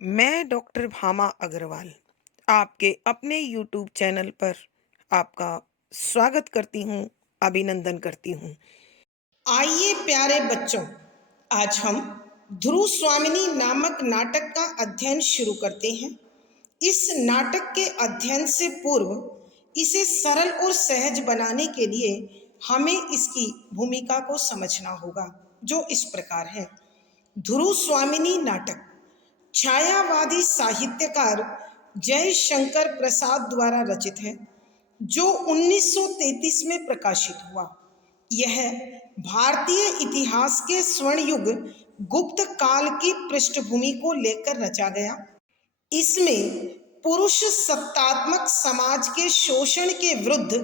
मैं डॉक्टर भामा अग्रवाल आपके अपने यूट्यूब चैनल पर आपका स्वागत करती हूँ, अभिनंदन करती हूँ। आइए प्यारे बच्चों, आज हम ध्रुव स्वामिनी नामक नाटक का अध्ययन शुरू करते हैं। इस नाटक के अध्ययन से पूर्व इसे सरल और सहज बनाने के लिए हमें इसकी भूमिका को समझना होगा, जो इस प्रकार है। ध्रुव स्वामिनी नाटक छायावादी साहित्यकार जयशंकर प्रसाद द्वारा रचित है, जो 1933 में प्रकाशित हुआ। यह भारतीय इतिहास के स्वर्ण युग गुप्त काल की पृष्ठभूमि को लेकर रचा गया। इसमें पुरुष सत्तात्मक समाज के शोषण के विरुद्ध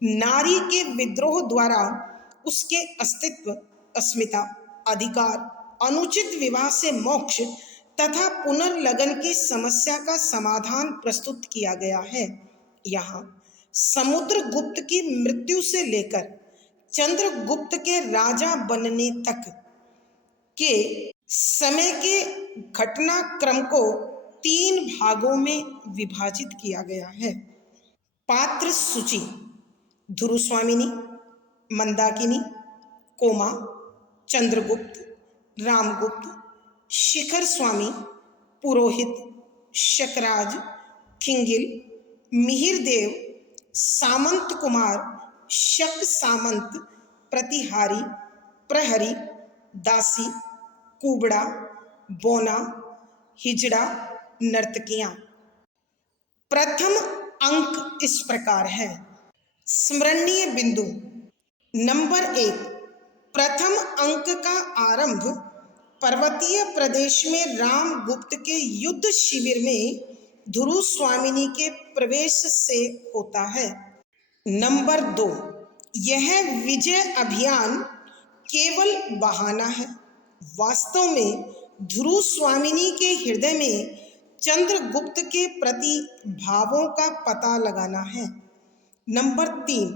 नारी के विद्रोह द्वारा उसके अस्तित्व, अस्मिता, अधिकार, अनुचित विवाह से मोक्ष तथा पुनर्लगन की समस्या का समाधान प्रस्तुत किया गया है। यहाँ समुद्रगुप्त की मृत्यु से लेकर चंद्रगुप्त के राजा बनने तक के समय के घटनाक्रम को 3 भागों में विभाजित किया गया है। पात्र सूची: ध्रुव स्वामिनी, मंदाकिनी, कोमा, चंद्रगुप्त, रामगुप्त, शिखर स्वामी, पुरोहित, शकराज, खिंगिल, मिहिरदेव, सामंत कुमार, शक सामंत, प्रतिहारी, प्रहरी, दासी, कुबड़ा, बोना, हिजड़ा, नर्तकियां। प्रथम अंक इस प्रकार है। स्मरणीय बिंदु: नंबर 1, प्रथम अंक का आरंभ पर्वतीय प्रदेश में रामगुप्त के युद्ध शिविर में ध्रुव स्वामिनी के प्रवेश से होता है। नंबर 2, यह विजय अभियान केवल बहाना है। वास्तव में ध्रुव स्वामिनी के हृदय में चंद्रगुप्त के प्रति भावों का पता लगाना है। नंबर 3,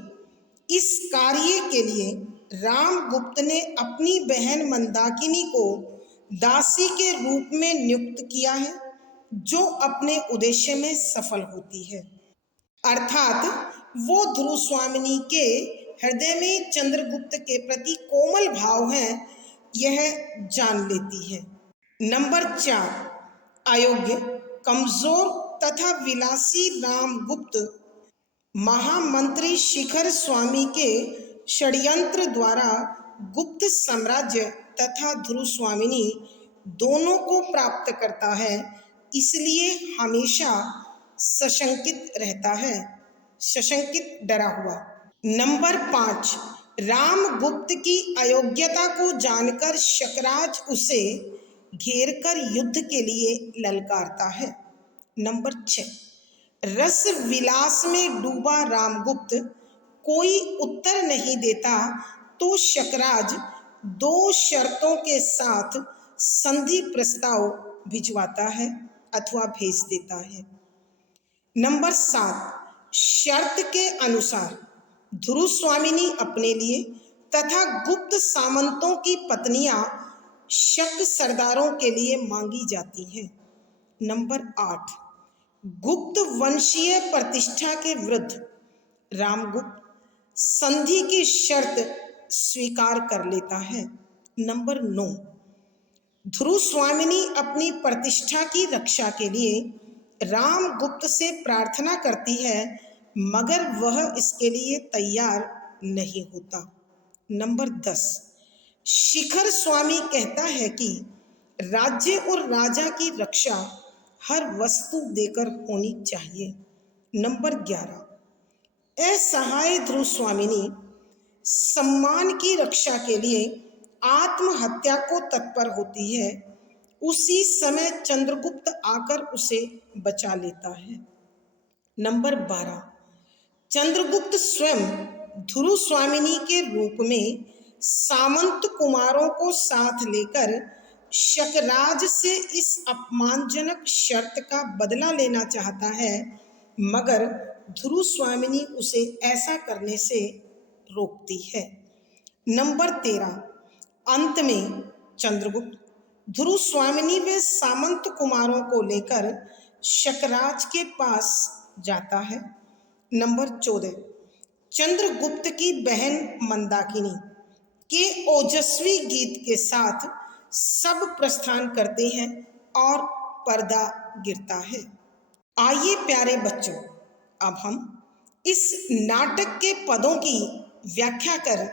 इस कार्य के लिए रामगुप्त ने अपनी बहन मंदाकिनी को दासी के रूप में नियुक्त किया है, जो अपने उद्देश्य में सफल होती है। अर्थात वो ध्रुव स्वामिनी के हृदय में चंद्रगुप्त के प्रति कोमल भाव हैं, यह जान लेती है। नंबर 4, अयोग्य, कमजोर तथा विलासी रामगुप्त महामंत्री शिखर स्वामी के षड्यंत्र द्वारा गुप्त साम्राज्य तथा ध्रुव स्वामिनी दोनों को प्राप्त करता है, इसलिए हमेशा सशंकित रहता है, सशंकित, डरा हुआ। नंबर 5, रामगुप्त की अयोग्यता को जानकर शकराज उसे घेरकर युद्ध के लिए ललकारता है। नंबर 6, रस विलास में डूबा रामगुप्त कोई उत्तर नहीं देता तो शकराज 2 शर्तों के साथ संधि प्रस्ताव भिजवाता है अथवा भेज देता है। नंबर 7, शर्त के अनुसार ध्रुव स्वामिनी अपने लिए तथा गुप्त सामंतों की पत्नियां शक सरदारों के लिए मांगी जाती हैं। नंबर 8, गुप्त वंशीय प्रतिष्ठा के विरुद्ध रामगुप्त संधि की शर्त स्वीकार कर लेता है। नंबर 9, ध्रुव स्वामिनी अपनी प्रतिष्ठा की रक्षा के लिए रामगुप्त से प्रार्थना करती है, मगर वह इसके लिए तैयार नहीं होता। नंबर 10, शिखर स्वामी कहता है कि राज्य और राजा की रक्षा हर वस्तु देकर होनी चाहिए। नंबर 11, असहाय ध्रुव स्वामिनी सम्मान की रक्षा के लिए आत्महत्या को तत्पर होती है। उसी समय चंद्रगुप्त आकर उसे बचा लेता है। नंबर 12, चंद्रगुप्त स्वयं ध्रुव स्वामिनी के रूप में सामंत कुमारों को साथ लेकर शकराज से इस अपमानजनक शर्त का बदला लेना चाहता है, मगर ध्रुव स्वामिनी उसे ऐसा करने से रोकती है। नंबर 13, अंत में चंद्रगुप्त ध्रुव स्वामिनी व सामंत कुमारों को लेकर शकराज के पास जाता है। नंबर 14, चंद्रगुप्त की बहन मंदाकिनी के ओजस्वी गीत के साथ सब प्रस्थान करते हैं और पर्दा गिरता है। आइए प्यारे बच्चों, अब हम इस नाटक के पदों की व्याख्या कर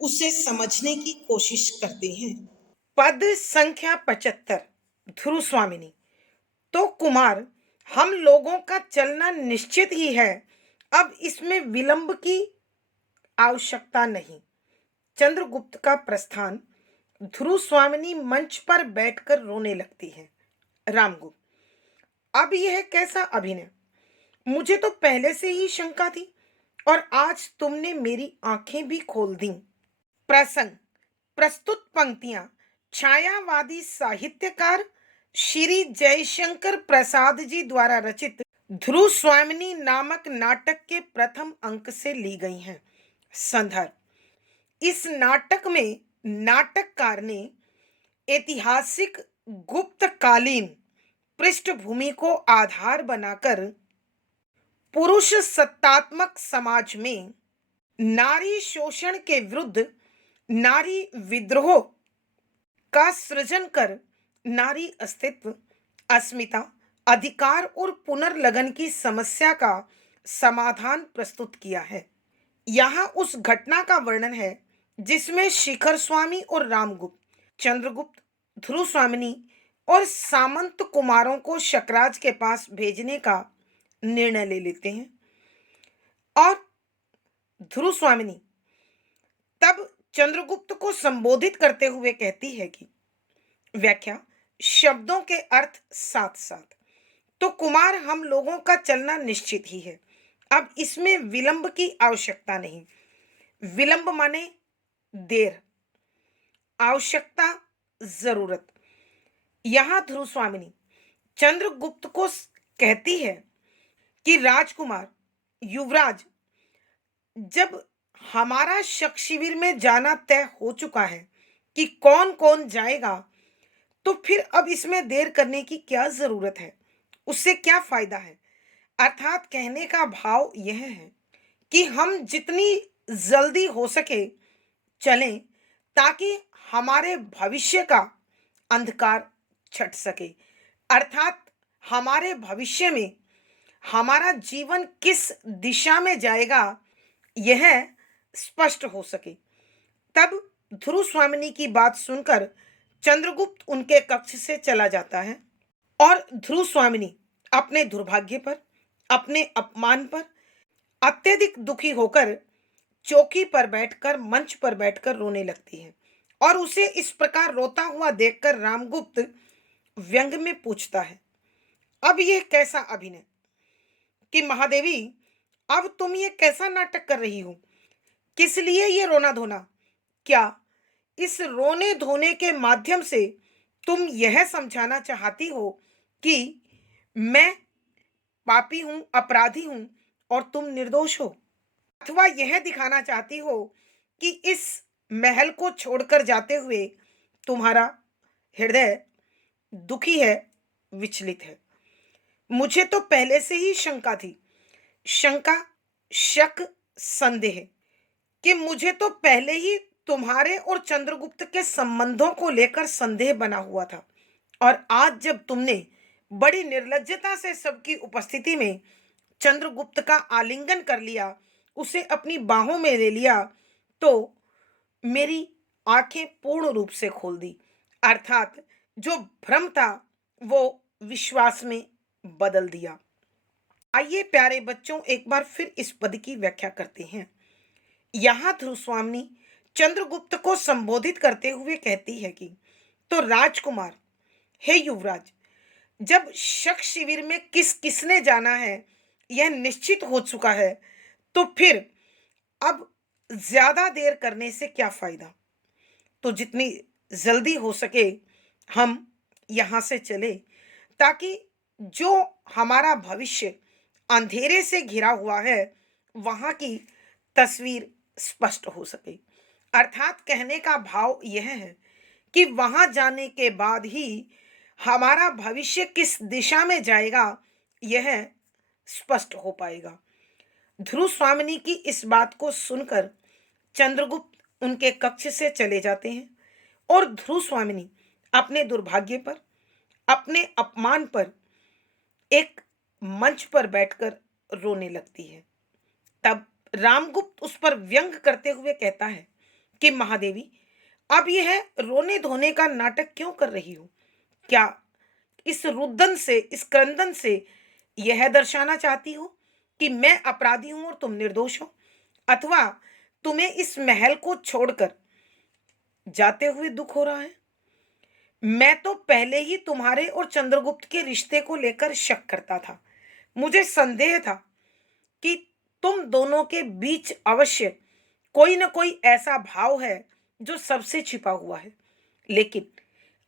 उसे समझने की कोशिश करते हैं। पद संख्या 75, ध्रुव स्वामिनी। तो कुमार, हम लोगों का चलना निश्चित ही है, अब इसमें विलंब की आवश्यकता नहीं। चंद्रगुप्त का प्रस्थान। ध्रुव स्वामिनी मंच पर बैठकर रोने लगती है। रामगुप्त, अब यह कैसा अभिनय? मुझे तो पहले से ही शंका थी और आज तुमने मेरी आंखें भी खोल दी। प्रसंग। प्रस्तुत पंक्तियां छायावादी साहित्यकार श्री जयशंकर प्रसाद जी द्वारा रचित ध्रुव स्वामिनी नामक नाटक के प्रथम अंक से ली गई हैं। संदर्भ। इस नाटक में नाटककार ने ऐतिहासिक गुप्तकालीन पृष्ठभूमि को आधार बनाकर पुरुष सत्तात्मक समाज में नारी शोषण के विरुद्ध नारी विद्रोह का सृजन कर नारी अस्तित्व, अस्मिता, अधिकार और पुनर्लगन की समस्या का समाधान प्रस्तुत किया है। यहाँ उस घटना का वर्णन है जिसमें शिखर स्वामी और रामगुप्त, चंद्रगुप्त, ध्रुव स्वामिनी और सामंत कुमारों को शकराज के पास भेजने का निर्णय ले लेते हैं। और ध्रुव स्वामिनी तब चंद्रगुप्त को संबोधित करते हुए कहती है कि व्याख्या, शब्दों के अर्थ साथ साथ। तो कुमार, हम लोगों का चलना निश्चित ही है, अब इसमें विलंब की आवश्यकता नहीं। विलंब माने देर, आवश्यकता, जरूरत। यहां ध्रुव स्वामिनी चंद्रगुप्त को कहती है कि राजकुमार, युवराज, जब हमारा शक शिविर में जाना तय हो चुका है कि कौन कौन जाएगा, तो फिर अब इसमें देर करने की क्या जरूरत है? उससे क्या फायदा है? अर्थात कहने का भाव यह है कि हम जितनी जल्दी हो सके चलें, ताकि हमारे भविष्य का अंधकार छट सके। अर्थात हमारे भविष्य में हमारा जीवन किस दिशा में जाएगा यह स्पष्ट हो सके। तब ध्रुव स्वामिनी की बात सुनकर चंद्रगुप्त उनके कक्ष से चला जाता है और ध्रुव स्वामिनी अपने दुर्भाग्य पर, अपने अपमान पर अत्यधिक दुखी होकर चौकी पर बैठकर, मंच पर बैठकर रोने लगती है। और उसे इस प्रकार रोता हुआ देखकर रामगुप्त व्यंग में पूछता है, अब यह कैसा अभिनय कि महादेवी, अब तुम ये कैसा नाटक कर रही हो? किस लिए ये रोना धोना? क्या इस रोने धोने के माध्यम से तुम यह समझाना चाहती हो कि मैं पापी हूं, अपराधी हूं और तुम निर्दोष हो? अथवा यह दिखाना चाहती हो कि इस महल को छोड़कर जाते हुए तुम्हारा हृदय दुखी है, विचलित है? मुझे तो पहले से ही शंका थी, शंका, शक, संदेह, कि मुझे तो पहले ही तुम्हारे और चंद्रगुप्त के संबंधों को लेकर संदेह बना हुआ था। और आज जब तुमने बड़ी निर्लज्जता से सबकी उपस्थिति में चंद्रगुप्त का आलिंगन कर लिया, उसे अपनी बाहों में ले लिया, तो मेरी आंखें पूर्ण रूप से खोल दी। अर्थात जो भ्रम था वो विश्वास में बदल दिया। आइए प्यारे बच्चों, एक बार फिर इस पद की व्याख्या करते हैं। यहां ध्रुव स्वामिनी चंद्रगुप्त को संबोधित करते हुए कहती है कि तो राजकुमार, हे युवराज, जब शक शिविर में किस किसने जाना है यह निश्चित हो चुका है, तो फिर अब ज्यादा देर करने से क्या फायदा? तो जितनी जल्दी हो सके हम यहां से चले, ताकि जो हमारा भविष्य अंधेरे से घिरा हुआ है वहां की तस्वीर स्पष्ट हो सके। अर्थात कहने का भाव यह है कि वहां जाने के बाद ही हमारा भविष्य किस दिशा में जाएगा, यह स्पष्ट हो पाएगा। ध्रुव स्वामिनी की इस बात को सुनकर चंद्रगुप्त उनके कक्ष से चले जाते हैं और ध्रुव स्वामिनी अपने दुर्भाग्य पर, अपने अपमान पर एक मंच पर बैठकर रोने लगती है। तब रामगुप्त उस पर व्यंग करते हुए कहता है कि महादेवी, अब यह रोने धोने का नाटक क्यों कर रही हो? क्या इस रुदन से, इस क्रंदन से यह दर्शाना चाहती हो कि मैं अपराधी हूं और तुम निर्दोष हो, अथवा तुम्हें इस महल को छोड़कर जाते हुए दुख हो रहा है? मैं तो पहले ही तुम्हारे और चंद्रगुप्त के रिश्ते को लेकर शक करता था। मुझे संदेह था कि तुम दोनों के बीच अवश्य कोई न कोई ऐसा भाव है जो सबसे छिपा हुआ है। लेकिन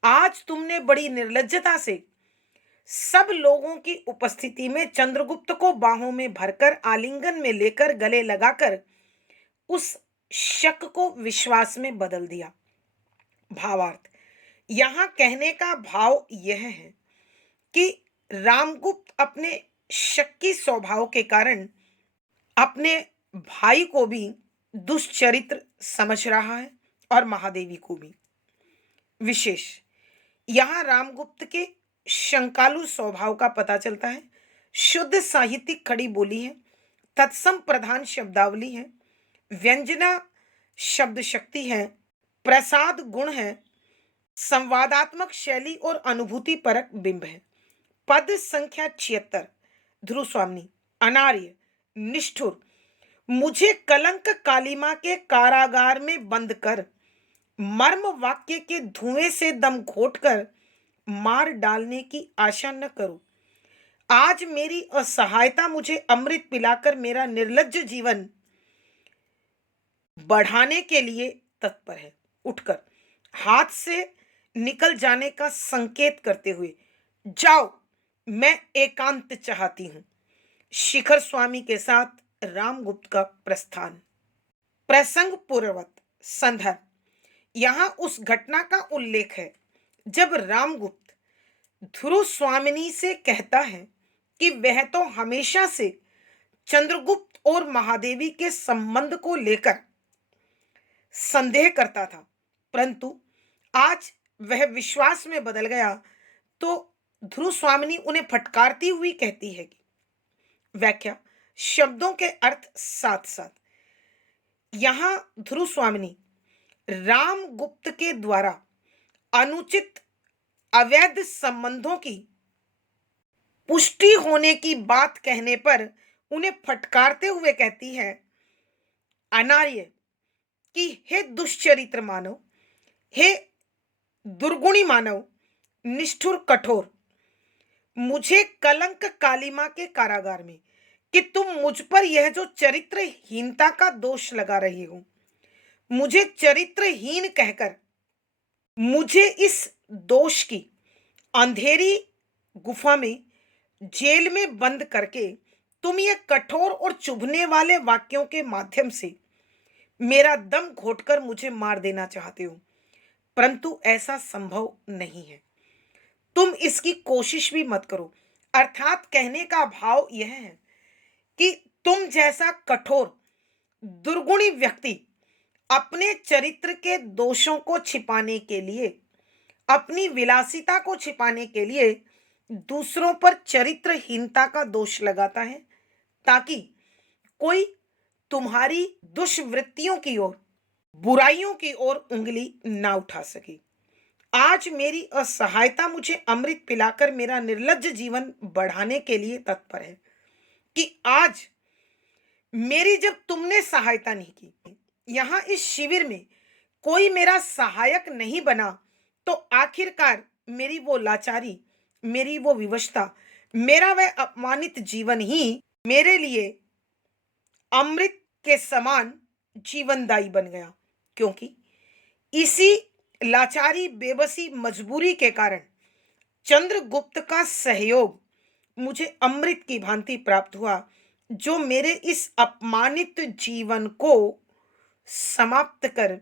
आज तुमने बड़ी निर्लज्जता से सब लोगों की उपस्थिति में चंद्रगुप्त को बाहों में भरकर, आलिंगन में लेकर, गले लगाकर उस शक को विश्वास में बदल दिया। भावार्थ, यहां कहने का भाव यह है कि रामगुप्त अपने शक्की स्वभाव के कारण अपने भाई को भी दुष्चरित्र समझ रहा है और महादेवी को भी। विशेष यहां रामगुप्त के शंकालु स्वभाव का पता चलता है। शुद्ध साहित्यिक खड़ी बोली है, तत्सम प्रधान शब्दावली है, व्यंजना शब्द शक्ति है, प्रसाद गुण है, संवादात्मक शैली और अनुभूति परक बिंब है। पद संख्या 76। ध्रुव स्वामी, अनार्य, निष्ठुर, मुझे कलंक कालिमा के कारागार में बंद कर, मर्म वाक्य के धुएं से दम घोटकर मार डालने की आशा न करो। आज मेरी असहायता मुझे अमृत पिलाकर मेरा निर्लज्ज जीवन बढ़ाने के लिए तत्पर है। उठकर हाथ से निकल जाने का संकेत करते हुए, जाओ, मैं एकांत चाहती हूं। शिखर स्वामी के साथ रामगुप्त का प्रस्थान। प्रसंग पूर्ववत संदर्भ, यहां उस घटना का उल्लेख है जब रामगुप्त ध्रुव स्वामिनी से कहता है कि वह तो हमेशा से चंद्रगुप्त और महादेवी के संबंध को लेकर संदेह करता था, परंतु आज वह विश्वास में बदल गया। तो ध्रुव स्वामिनी उन्हें फटकारती हुई कहती है कि व्याख्या, शब्दों के अर्थ साथ साथ। यहां ध्रुव स्वामिनी रामगुप्त के द्वारा अनुचित अवैध संबंधों की पुष्टि होने की बात कहने पर उन्हें फटकारते हुए कहती है, अनार्य, कि हे दुष्चरित्र मानव, हे दुर्गुणी मानव, निष्ठुर कठोर, मुझे कलंक कालिमा के कारागार में, कि तुम मुझ पर यह जो चरित्रहीनता का दोष लगा रही हो, मुझे चरित्रहीन कहकर मुझे इस दोष की अंधेरी गुफा में, जेल में बंद करके तुम ये कठोर और चुभने वाले वाक्यों के माध्यम से मेरा दम घोटकर मुझे मार देना चाहते हो, परंतु ऐसा संभव नहीं है। तुम इसकी कोशिश भी मत करो। अर्थात कहने का भाव यह है कि तुम जैसा कठोर दुर्गुणी व्यक्ति अपने चरित्र के दोषों को छिपाने के लिए, अपनी विलासिता को छिपाने के लिए दूसरों पर चरित्रहीनता का दोष लगाता है, ताकि कोई तुम्हारी दुष्वृत्तियों की ओर, बुराइयों की ओर उंगली ना उठा सके। आज मेरी असहायता मुझे अमृत पिलाकर मेरा निर्लज्ज जीवन बढ़ाने के लिए तत्पर है कि आज मेरी जब तुमने सहायता नहीं की, यहां इस शिविर में कोई मेरा सहायक नहीं बना, तो आखिरकार मेरी वो लाचारी, मेरी वो विवशता, मेरा वह अपमानित जीवन ही मेरे लिए अमृत के समान जीवनदायी बन गया। क्योंकि इसी लाचारी, बेबसी, मजबूरी के कारण चंद्रगुप्त का सहयोग मुझे अमृत की भांति प्राप्त हुआ, जो मेरे इस अपमानित जीवन को समाप्त कर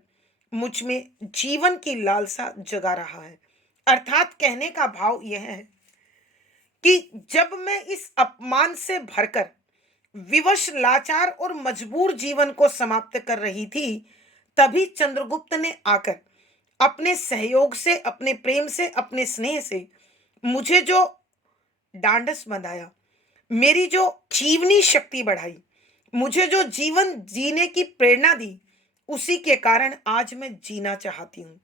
मुझ में जीवन की लालसा जगा रहा है। अर्थात कहने का भाव यह है कि जब मैं इस अपमान से भरकर विवश, लाचार और मजबूर जीवन को समाप्त कर रही थी, तभी चंद्रगुप्त ने आकर अपने सहयोग से, अपने प्रेम से, अपने स्नेह से मुझे जो डांडस बंधाया, मेरी जो जीवनी शक्ति बढ़ाई, मुझे जो जीवन जीने की प्रेरणा दी, उसी के कारण आज मैं जीना चाहती हूँ।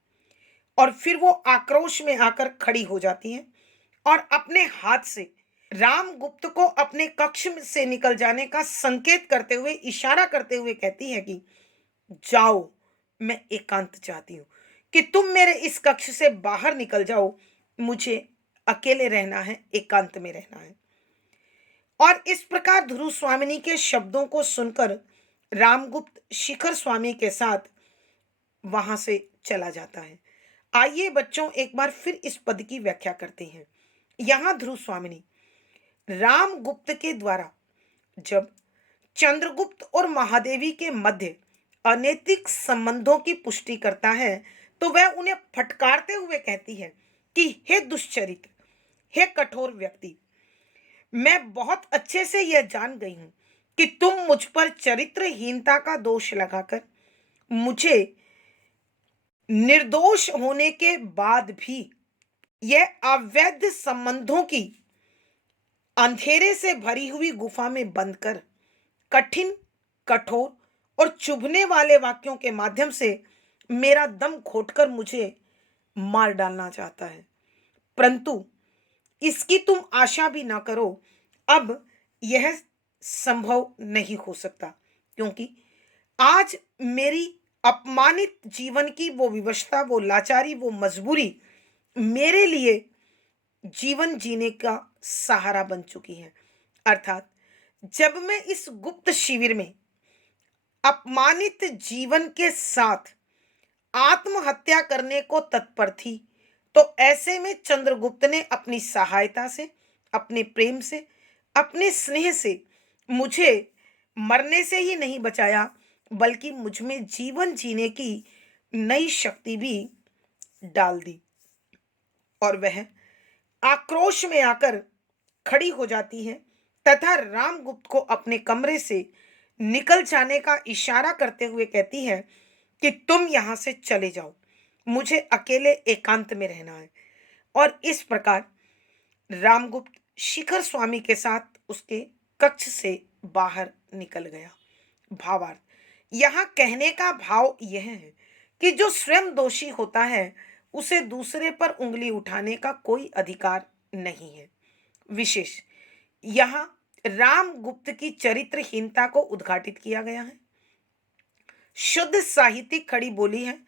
और फिर वो आक्रोश में आकर खड़ी हो जाती हैं और अपने हाथ से रामगुप्त को अपने कक्ष में से निकल जाने का संकेत करते हुए, इशारा करते हुए कहती है कि जाओ, मैं एकांत चाहती हूँ, कि तुम मेरे इस कक्ष से बाहर निकल जाओ, मुझे अकेले रहना है, एकांत में रहना है। और इस प्रकार ध्रुव स्वामिनी के शब्दों को सुनकर रामगुप्त शिखर स्वामी के साथ वहां से चला जाता है। आइए बच्चों, एक बार फिर इस पद की व्याख्या करते हैं। यहां ध्रुव स्वामिनी रामगुप्त के द्वारा जब चंद्रगुप्त और महादेवी के मध्य अनैतिक संबंधों की पुष्टि करता है, तो वह उन्हें फटकारते हुए कहती है कि हे दुष्चरित्र, हे कठोर व्यक्ति, मैं बहुत अच्छे से यह जान गई हूं कि तुम मुझ पर चरित्रहीनता का दोष लगाकर मुझे निर्दोष होने के बाद भी यह अवैध संबंधों की अंधेरे से भरी हुई गुफा में बंद कर कठिन, कठोर और चुभने वाले वाक्यों के माध्यम से मेरा दम घोटकर मुझे मार डालना चाहता है। परंतु इसकी तुम आशा भी ना करो, अब यह संभव नहीं हो सकता, क्योंकि आज मेरी अपमानित जीवन की वो विवशता, वो लाचारी, वो मजबूरी मेरे लिए जीवन जीने का सहारा बन चुकी है। अर्थात जब मैं इस गुप्त शिविर में अपमानित जीवन के साथ आत्महत्या करने को तत्पर थी, तो ऐसे में चंद्रगुप्त ने अपनी सहायता से, अपने प्रेम से, अपने स्नेह से मुझे मरने से ही नहीं बचाया, बल्कि मुझ में जीवन जीने की नई शक्ति भी डाल दी। और वह आक्रोश में आकर खड़ी हो जाती है तथा रामगुप्त को अपने कमरे से निकल जाने का इशारा करते हुए कहती है कि तुम यहां से चले जाओ, मुझे अकेले एकांत में रहना है। और इस प्रकार रामगुप्त शिखर स्वामी के साथ उसके कक्ष से बाहर निकल गया। भावार्थ, यहाँ कहने का भाव यह है कि जो स्वयं दोषी होता है, उसे दूसरे पर उंगली उठाने का कोई अधिकार नहीं है। विशेष यहाँ रामगुप्त की चरित्रहीनता को उद्घाटित किया गया है। शुद्ध साहित्यिक खड़ी बोली है,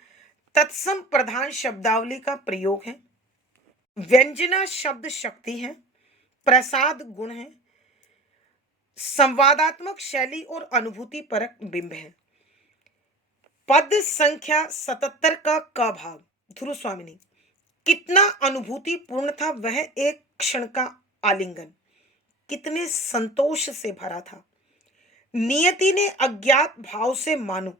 तत्सम प्रधान शब्दावली का प्रयोग है, व्यंजना शब्द शक्ति है, प्रसाद गुण है, संवादात्मक शैली और अनुभूति परक बिंब है। पद संख्या 77 का क भाग। ध्रुव स्वामिनी, कितना अनुभूति पूर्ण था वह एक क्षण का आलिंगन, कितने संतोष से भरा था। नियति ने अज्ञात भाव से मानो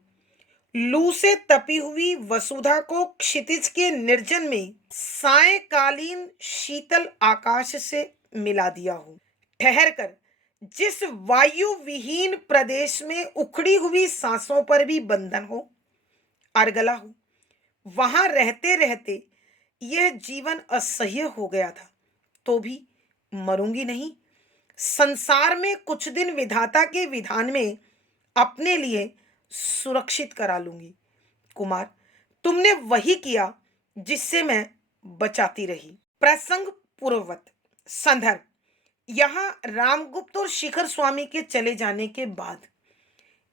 लू से तपी हुई वसुधा को क्षितिज के निर्जन में सायकालीन शीतल आकाश से मिला दिया हो। ठहर कर जिस वायु विहीन प्रदेश में उखड़ी हुई सांसों पर भी बंधन हो, अर्गला हो, वहां रहते रहते यह जीवन असह्य हो गया था, तो भी मरूंगी नहीं। संसार में कुछ दिन विधाता के विधान में अपने लिए सुरक्षित करा लूंगी। कुमार, तुमने वही किया जिससे मैं बचाती रही। प्रसंग पूर्ववत। संदर्भ, यहां रामगुप्त और शिखर स्वामी के चले जाने के बाद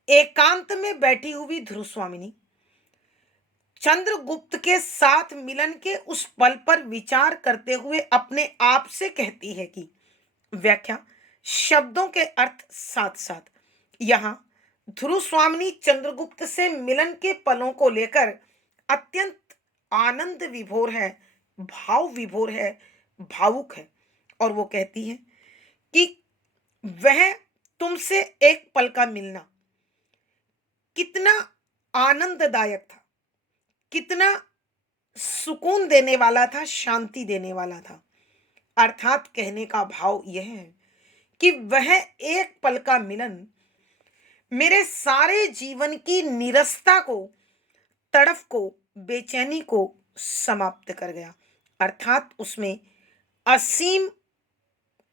एकांत में बैठी हुई ध्रुव स्वामिनी चंद्रगुप्त के साथ मिलन के उस पल पर विचार करते हुए अपने आप से कहती है कि व्याख्या, शब्दों के अर्थ साथ साथ यहां ध्रुव स्वामिनी चंद्रगुप्त से मिलन के पलों को लेकर अत्यंत आनंद विभोर है, भाव विभोर है, भावुक है। और वो कहती है कि वह तुमसे एक पल का मिलना कितना आनंददायक था, कितना सुकून देने वाला था, शांति देने वाला था। अर्थात कहने का भाव यह है कि वह एक पल का मिलन मेरे सारे जीवन की नीरसता को, तड़फ को, बेचैनी को समाप्त कर गया। अर्थात उसमें असीम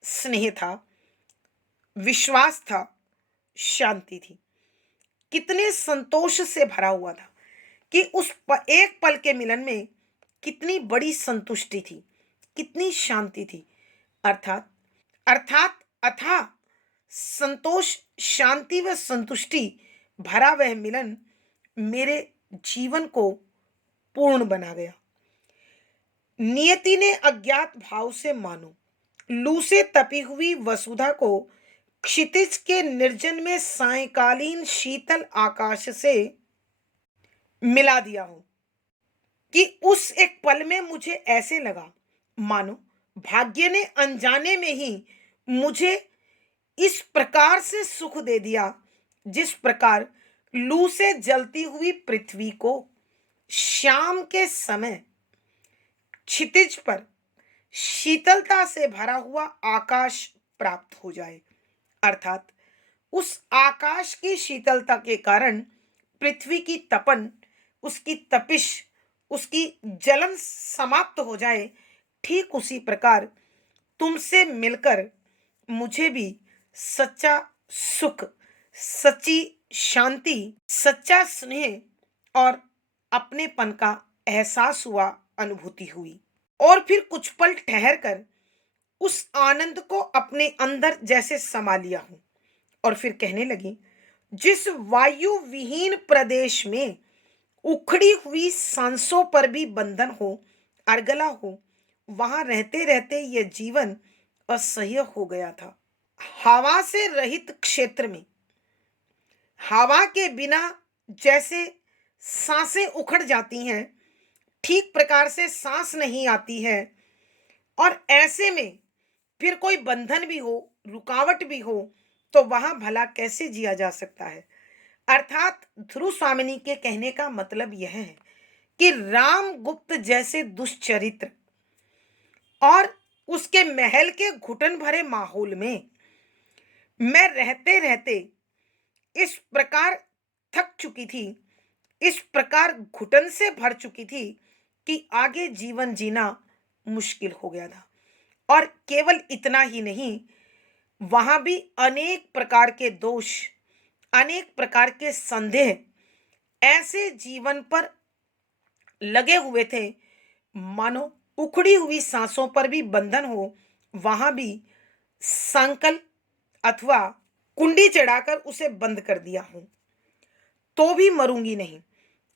स्नेह था, विश्वास था, शांति थी। कितने संतोष से भरा हुआ था कि एक पल के मिलन में कितनी बड़ी संतुष्टि थी, कितनी शांति थी। अर्थात अर्थात अथाह संतोष, शांति व संतुष्टि भरा वह मिलन मेरे जीवन को पूर्ण बना गया। नियति ने अज्ञात भाव से मानो लू से तपी हुई वसुधा को क्षितिज के निर्जन में सायंकालीन शीतल आकाश से मिला दिया हो कि उस एक पल में मुझे ऐसे लगा मानो भाग्य ने अनजाने में ही मुझे इस प्रकार से सुख दे दिया, जिस प्रकार लू से जलती हुई पृथ्वी को शाम के समय क्षितिज पर शीतलता से भरा हुआ आकाश प्राप्त हो जाए। अर्थात उस आकाश की शीतलता के कारण पृथ्वी की तपन, उसकी तपिश, उसकी जलन समाप्त हो जाए। ठीक उसी प्रकार तुमसे मिलकर मुझे भी सच्चा सुख, सच्ची शांति, सच्चा स्नेह और अपनेपन का एहसास हुआ, अनुभूति हुई। और फिर कुछ पल ठहर कर उस आनंद को अपने अंदर जैसे समा लिया हूं और फिर कहने लगी, जिस वायु विहीन प्रदेश में उखड़ी हुई सांसों पर भी बंधन हो, अर्गला हो, वहां रहते रहते यह जीवन असह्य हो गया था। हवा से रहित क्षेत्र में हवा के बिना जैसे सांसें उखड़ जाती हैं, ठीक प्रकार से सांस नहीं आती है। और ऐसे में फिर कोई बंधन भी हो, रुकावट भी हो, तो वहां भला कैसे जिया जा सकता है। अर्थात ध्रुव स्वामिनी के कहने का मतलब यह है कि राम गुप्त जैसे दुष्चरित्र और उसके महल के घुटन भरे माहौल में मैं रहते रहते इस प्रकार थक चुकी थी, इस प्रकार घुटन से भर चुकी थी कि आगे जीवन जीना मुश्किल हो गया था। और केवल इतना ही नहीं, वहां भी अनेक प्रकार के दोष, अनेक प्रकार के संदेह ऐसे जीवन पर लगे हुए थे मानो उखड़ी हुई सांसों पर भी बंधन हो। वहां भी संकल्प अथवा कुंडी चढ़ाकर उसे बंद कर दिया हूं, तो भी मरूंगी नहीं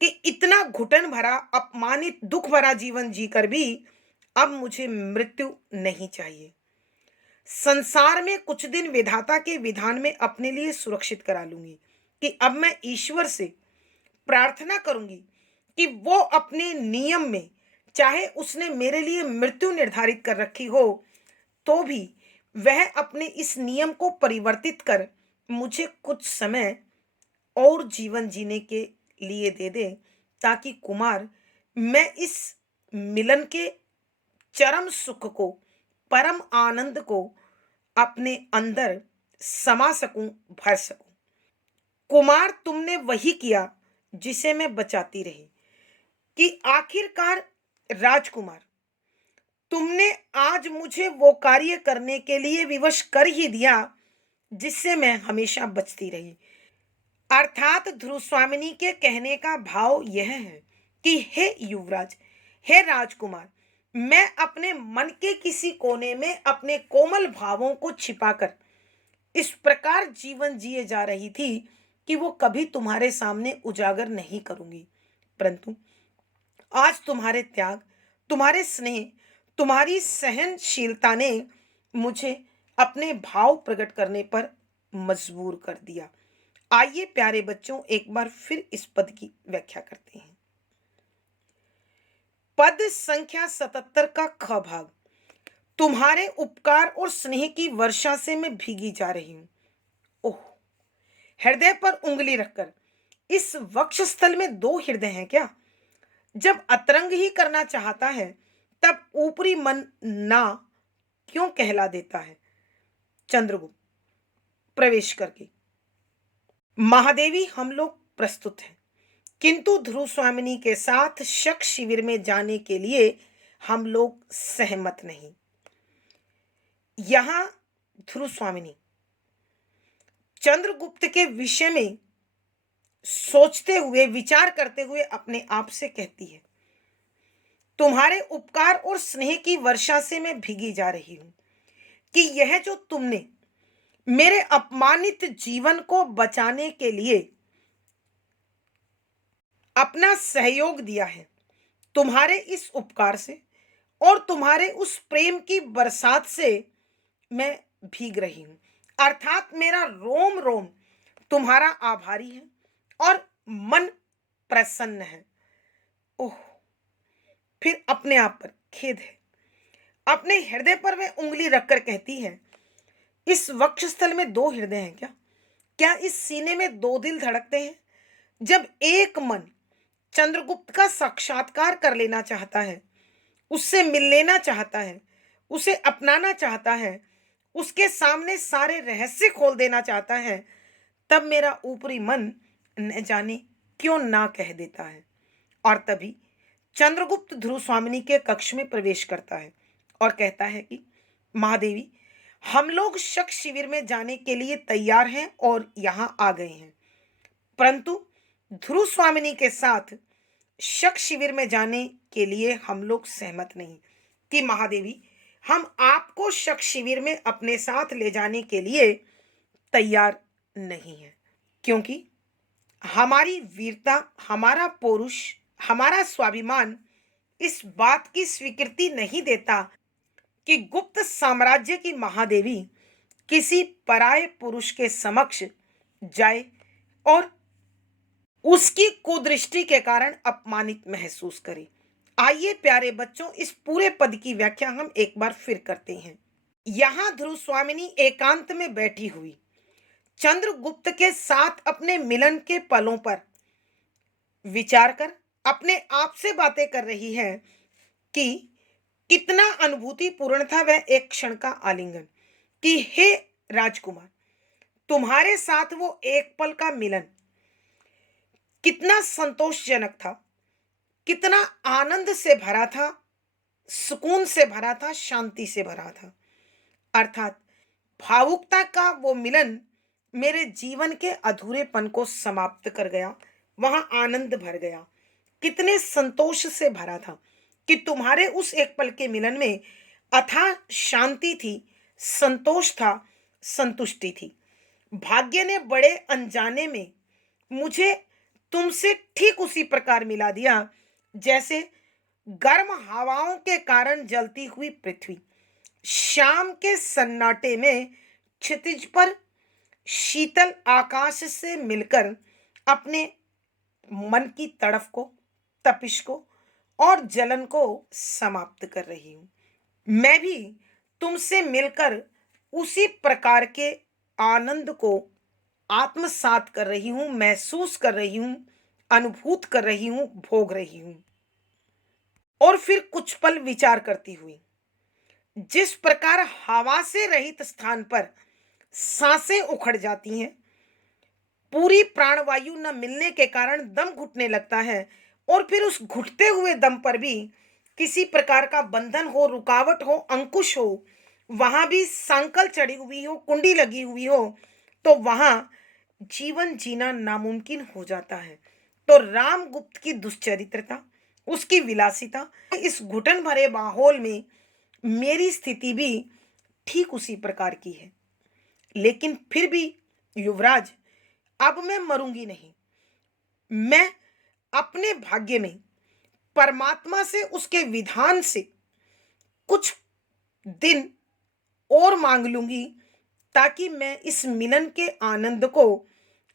कि इतना घुटन भरा, अपमानित, दुख भरा जीवन जीकर भी अब मुझे मृत्यु नहीं चाहिए। संसार में कुछ दिन विधाता के विधान में अपने लिए सुरक्षित करा लूंगी कि अब मैं ईश्वर से प्रार्थना करूंगी कि वो अपने नियम में, चाहे उसने मेरे लिए मृत्यु निर्धारित कर रखी हो, तो भी वह अपने इस नियम को परिवर्तित कर मुझे कुछ समय और जीवन जीने के लिए दे दे, ताकि कुमार मैं इस मिलन के चरम सुख को, परम आनंद को अपने अंदर समा सकूं, भर सकूं। कुमार तुमने वही किया जिसे मैं बचाती रही कि आखिरकार राजकुमार तुमने आज मुझे वो कार्य करने के लिए विवश कर ही दिया जिससे मैं हमेशा बचती रही। अर्थात ध्रुव स्वामिनी के कहने का भाव यह है कि हे युवराज, हे राजकुमार, मैं अपने मन के किसी कोने में अपने कोमल भावों को छिपाकर इस प्रकार जीवन जिए जा रही थी कि वो कभी तुम्हारे सामने उजागर नहीं करूंगी। परंतु आज तुम्हारे त्याग, तुम्हारे स्नेह, तुम्हारी सहनशीलता ने मुझे अपने भाव प्रकट करने पर मजबूर कर दिया। आइए प्यारे बच्चों, एक बार फिर इस पद की व्याख्या करते हैं। पद संख्या 77 का ख भाग। तुम्हारे उपकार और स्नेह की वर्षा से मैं भीगी जा रही हूं। ओह, हृदय पर उंगली रखकर, इस वक्षस्थल में दो हृदय हैं क्या? जब अतरंग ही करना चाहता है, तब ऊपरी मन ना क्यों कहला देता है? चंद्रगुप्त प्रवेश करके, महादेवी हम लोग प्रस्तुत हैं, किंतु ध्रुव स्वामिनी के साथ शक शिविर में जाने के लिए हम लोग सहमत नहीं। यहां ध्रुव स्वामिनी चंद्रगुप्त के विषय में सोचते हुए, विचार करते हुए अपने आप से कहती है, तुम्हारे उपकार और स्नेह की वर्षा से मैं भीगी जा रही हूं कि यह जो तुमने मेरे अपमानित जीवन को बचाने के लिए अपना सहयोग दिया है, तुम्हारे इस उपकार से और तुम्हारे उस प्रेम की बरसात से मैं भीग रही हूं। अर्थात मेरा रोम रोम तुम्हारा आभारी है और मन प्रसन्न है। ओह, फिर अपने आप पर खेद है। अपने हृदय पर वह उंगली रखकर कहती है, इस वक्षस्थल में दो हृदय हैं क्या? क्या इस सीने में दो दिल धड़कते हैं? जब एक मन चंद्रगुप्त का साक्षात्कार कर लेना चाहता है, उससे मिल लेना चाहता है, उसे अपनाना चाहता है, उसके सामने सारे रहस्य खोल देना चाहता है, तब मेरा ऊपरी मन न जाने क्यों ना कह देता है। और तभी चंद्रगुप्त ध्रुव स्वामिनी के कक्ष में प्रवेश करता है और कहता है कि महादेवी, हम लोग शक शिविर में जाने के लिए तैयार हैं और यहां आ गए हैं, परंतु ध्रुव स्वामिनी के साथ शक शिविर में जाने के लिए हम लोग सहमत नहीं। कि महादेवी, हम आपको शक शिविर में अपने साथ ले जाने के लिए तैयार नहीं है, क्योंकि हमारी वीरता, हमारा पौरुष, हमारा स्वाभिमान इस बात की स्वीकृति नहीं देता कि गुप्त साम्राज्य की महादेवी किसी पराये पुरुष के समक्ष जाए और उसकी कुदृष्टि के कारण अपमानित महसूस करे। आइए प्यारे बच्चों, इस पूरे पद की व्याख्या हम एक बार फिर करते हैं। यहां ध्रुव स्वामिनी एकांत में बैठी हुई चंद्रगुप्त के साथ अपने मिलन के पलों पर विचार कर अपने आप से बातें कर रही है कि कितना अनुभूति पूर्ण था वह एक क्षण का आलिंगन। कि हे राजकुमार, तुम्हारे साथ वो एक पल का मिलन कितना संतोषजनक था, कितना आनंद से भरा था, सुकून से भरा था, शांति से भरा था। अर्थात भावुकता का वो मिलन मेरे जीवन के अधूरेपन को समाप्त कर गया, वहां आनंद भर गया, कितने संतोष से भरा था कि तुम्हारे उस एक पल के मिलन में अथाह शांति थी, संतोष था, संतुष्टि थी। भाग्य ने बड़े अनजाने में मुझे तुमसे ठीक उसी प्रकार मिला दिया जैसे गर्म हवाओं के कारण जलती हुई पृथ्वी शाम के सन्नाटे में क्षितिज पर शीतल आकाश से मिलकर अपने मन की तड़फ को, तपिश को और जलन को समाप्त कर रही हूं। मैं भी तुमसे मिलकर उसी प्रकार के आनंद को आत्मसात कर रही हूं, महसूस कर रही हूं, अनुभूत कर रही हूं, भोग रही हूं। और फिर कुछ पल विचार करती हुई, जिस प्रकार हवा से रहित स्थान पर सांसें उखड़ जाती हैं, पूरी प्राणवायु न मिलने के कारण दम घुटने लगता है, और फिर उस घुटते हुए दम पर भी किसी प्रकार का बंधन हो, रुकावट हो, अंकुश हो, वहां भी सांकल चढ़ी हुई हो, कुंडी लगी हुई हो, तो वहां जीवन जीना नामुमकिन हो जाता है। तो रामगुप्त की दुश्चरित्रता, उसकी विलासिता, इस घुटन भरे माहौल में मेरी स्थिति भी ठीक उसी प्रकार की है। लेकिन फिर भी युवराज, अब मैं मरूंगी नहीं। मैं अपने भाग्य में परमात्मा से, उसके विधान से कुछ दिन और मांग लूंगी, ताकि मैं इस मिलन के आनंद को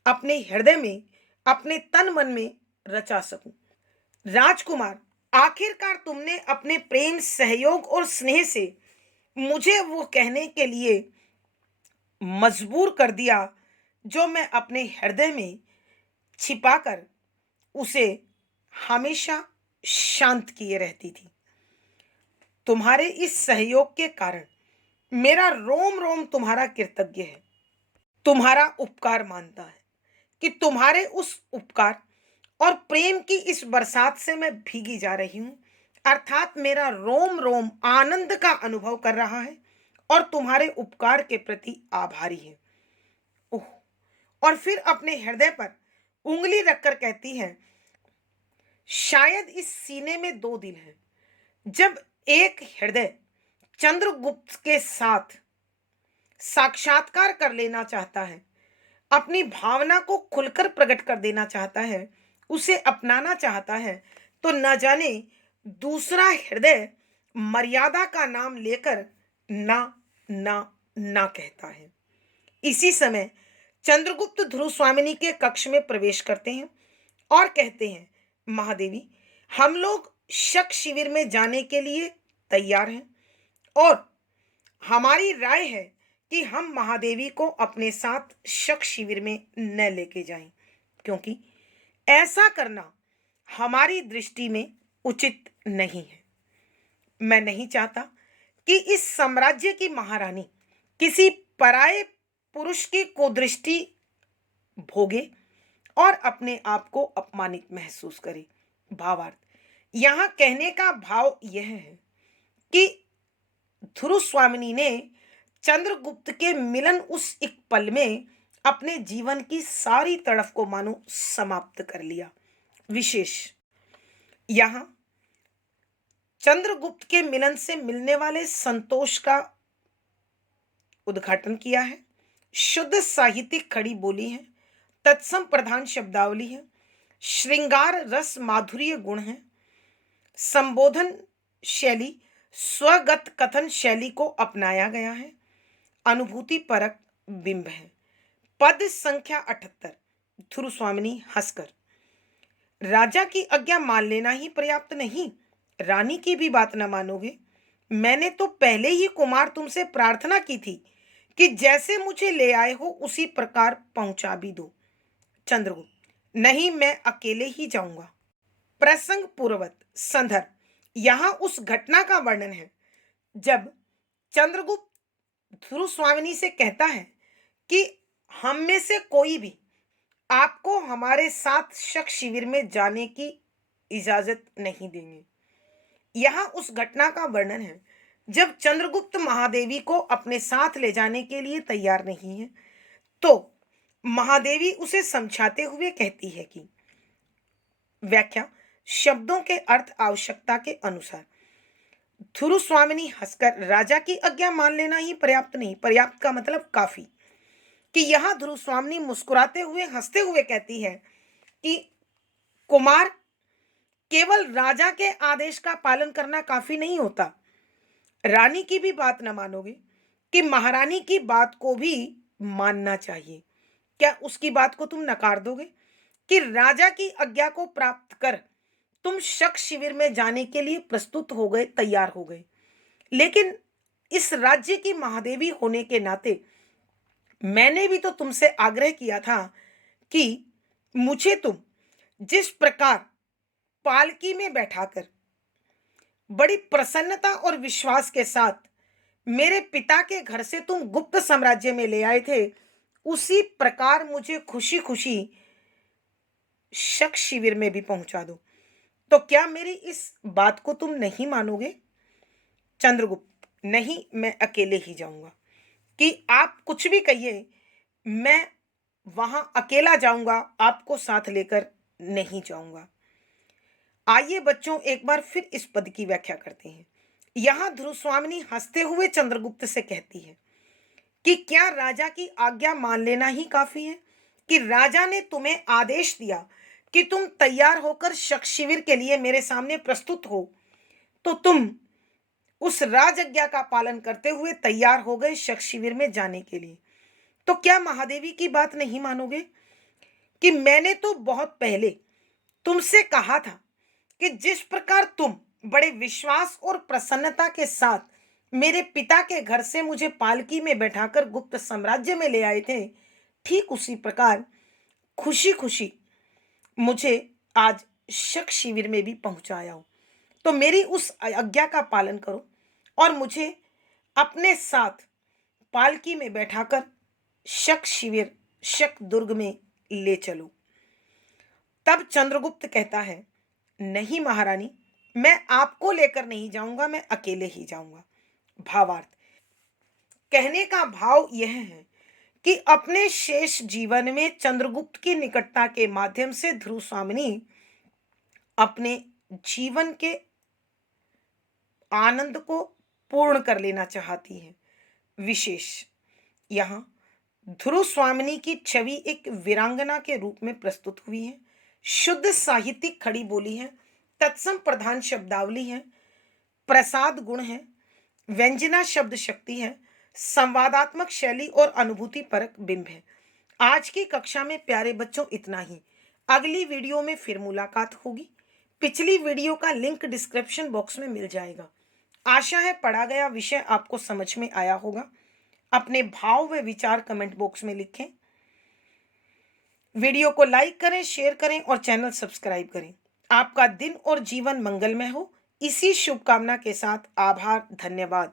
अपने हृदय में, अपने तन मन में रचा सकूं। राजकुमार, आखिरकार तुमने अपने प्रेम, सहयोग और स्नेह से मुझे वो कहने के लिए मजबूर कर दिया जो मैं अपने हृदय में छिपाकर उसे हमेशा शांत किए रहती थी। तुम्हारे इस सहयोग के कारण मेरा रोम रोम तुम्हारा कृतज्ञ है, तुम्हारा उपकार मानता है कि तुम्हारे उस उपकार और प्रेम की इस बरसात से मैं भीगी जा रही हूं, अर्थात मेरा रोम रोम आनंद का अनुभव कर रहा है और तुम्हारे उपकार के प्रति आभारी है। ओह! और फिर अपने हृदय पर उंगली रखकर कहती है, शायद इस सीने में दो दिल हैं। जब एक हृदय चंद्रगुप्त के साथ साक्षात्कार कर लेना चाहता है, अपनी भावना को खुलकर प्रकट कर देना चाहता है, उसे अपनाना चाहता है, तो न जाने दूसरा हृदय मर्यादा का नाम लेकर ना ना ना कहता है। इसी समय चंद्रगुप्त ध्रुव स्वामिनी के कक्ष में प्रवेश करते हैं और कहते हैं, महादेवी, हम लोग शक शिविर में जाने के लिए तैयार हैं और हमारी राय है कि हम महादेवी को अपने साथ शक शिविर में न लेके जाएं, क्योंकि ऐसा करना हमारी दृष्टि में उचित नहीं है। मैं नहीं चाहता कि इस साम्राज्य की महारानी किसी पराये पुरुष की कुदृष्टि भोगे और अपने आप को अपमानित महसूस करे। भावार्थ, यहाँ कहने का भाव यह है कि ध्रुव स्वामिनी ने चंद्रगुप्त के मिलन उस एक पल में अपने जीवन की सारी तड़फ को मानो समाप्त कर लिया। विशेष यहाँ चंद्रगुप्त के मिलन से मिलने वाले संतोष का उद्घाटन किया है। शुद्ध साहित्यिक खड़ी बोली है, तत्सम प्रधान शब्दावली है, श्रृंगार रस माधुर्य गुण है, संबोधन शैली स्वगत कथन शैली को अपनाया गया है, अनुभूति परक बिंब है। पद संख्या 78। ध्रुव स्वामिनी हंसकर, राजा की आज्ञा मान लेना ही पर्याप्त नहीं, रानी की भी बात न मानोगे? मैंने तो पहले ही कुमार तुमसे प्रार्थना की थी कि जैसे मुझे ले आए हो उसी प्रकार पहुंचा भी दो। चंद्रगुप्त, नहीं, मैं अकेले ही जाऊंगा। प्रसंग पूर्वत संदर्भ, यहां उस घटना का वर्णन है जब चंद्रगुप्त ध्रुव स्वामिनी से कहता है कि हम में से कोई भी आपको हमारे साथ शक शिविर में जाने की इजाजत नहीं देंगे। यहाँ उस घटना का वर्णन है जब चंद्रगुप्त महादेवी को अपने साथ ले जाने के लिए तैयार नहीं है, तो महादेवी उसे समझाते हुए कहती है कि व्याख्या, शब्दों के अर्थ आवश्यकता के अनुसार। ध्रुव स्वामिनी हंसकर, राजा की आज्ञा मान लेना ही पर्याप्त नहीं, पर्याप्त का मतलब काफी, कि यहां ध्रुव स्वामिनी मुस्कुराते हुए हंसते हुए कहती है कि कुमार, केवल राजा के आदेश का पालन करना काफी नहीं होता, रानी की भी बात न मानोगे कि महारानी की बात को भी मानना चाहिए। क्या उसकी बात को तुम नकार दोगे कि राजा की आज्ञा को प्राप्त कर तुम शक शिविर में जाने के लिए प्रस्तुत हो गए, तैयार हो गए? लेकिन इस राज्य की महादेवी होने के नाते मैंने भी तो तुमसे आग्रह किया था कि मुझे तुम जिस प्रकार पालकी में बैठाकर बड़ी प्रसन्नता और विश्वास के साथ मेरे पिता के घर से तुम गुप्त साम्राज्य में ले आए थे, उसी प्रकार मुझे खुशी खुशी शक शिविर में भी पहुंचा दो। तो क्या मेरी इस बात को तुम नहीं मानोगे? चंद्रगुप्त, नहीं, मैं अकेले ही जाऊंगा। कि आप कुछ भी कहिए, मैं वहां अकेला जाऊंगा, आपको साथ लेकर नहीं जाऊंगा। आइए बच्चों, एक बार फिर इस पद की व्याख्या करते हैं। यहां ध्रुव स्वामिनी हंसते हुए चंद्रगुप्त से कहती है कि क्या राजा की आज्ञा मान लेना ही काफी है? कि राजा ने तुम्हें आदेश दिया कि तुम तैयार होकर शक शिविर के लिए मेरे सामने प्रस्तुत हो, तो तुम उस राजज्ञा का पालन करते हुए तैयार हो गए शक शिविर में जाने के लिए। तो क्या महादेवी की बात नहीं मानोगे कि मैंने तो बहुत पहले तुमसे कहा था कि जिस प्रकार तुम बड़े विश्वास और प्रसन्नता के साथ मेरे पिता के घर से मुझे पालकी में बैठाकर गुप्त साम्राज्य में ले आए थे, ठीक उसी प्रकार खुशी खुशी मुझे आज शक शिविर में भी पहुंचाया हूं। तो मेरी उस आज्ञा का पालन करो और मुझे अपने साथ पालकी में बैठाकर शक शिविर, शक दुर्ग में ले चलो। तब चंद्रगुप्त कहता है, नहीं महारानी, मैं आपको लेकर नहीं जाऊंगा, मैं अकेले ही जाऊंगा। भावार्थ, कहने का भाव यह है कि अपने शेष जीवन में चंद्रगुप्त की निकटता के माध्यम से ध्रुव स्वामिनी अपने जीवन के आनंद को पूर्ण कर लेना चाहती है। विशेष यहाँ ध्रुव स्वामिनी की छवि एक वीरांगना के रूप में प्रस्तुत हुई है। शुद्ध साहित्यिक खड़ी बोली है, तत्सम प्रधान शब्दावली है, प्रसाद गुण है, व्यंजना शब्द शक्ति है, संवादात्मक शैली और अनुभूति परक बिंब है। आज की कक्षा में प्यारे बच्चों इतना ही। अगली वीडियो में फिर मुलाकात होगी। पिछली वीडियो का लिंक डिस्क्रिप्शन बॉक्स में मिल जाएगा। आशा है पढ़ा गया विषय आपको समझ में आया होगा। अपने भाव व विचार कमेंट बॉक्स में लिखें। वीडियो को लाइक करें, शेयर करें और चैनल सब्सक्राइब करें। आपका दिन और जीवन मंगलमय हो, इसी शुभकामना के साथ आभार, धन्यवाद।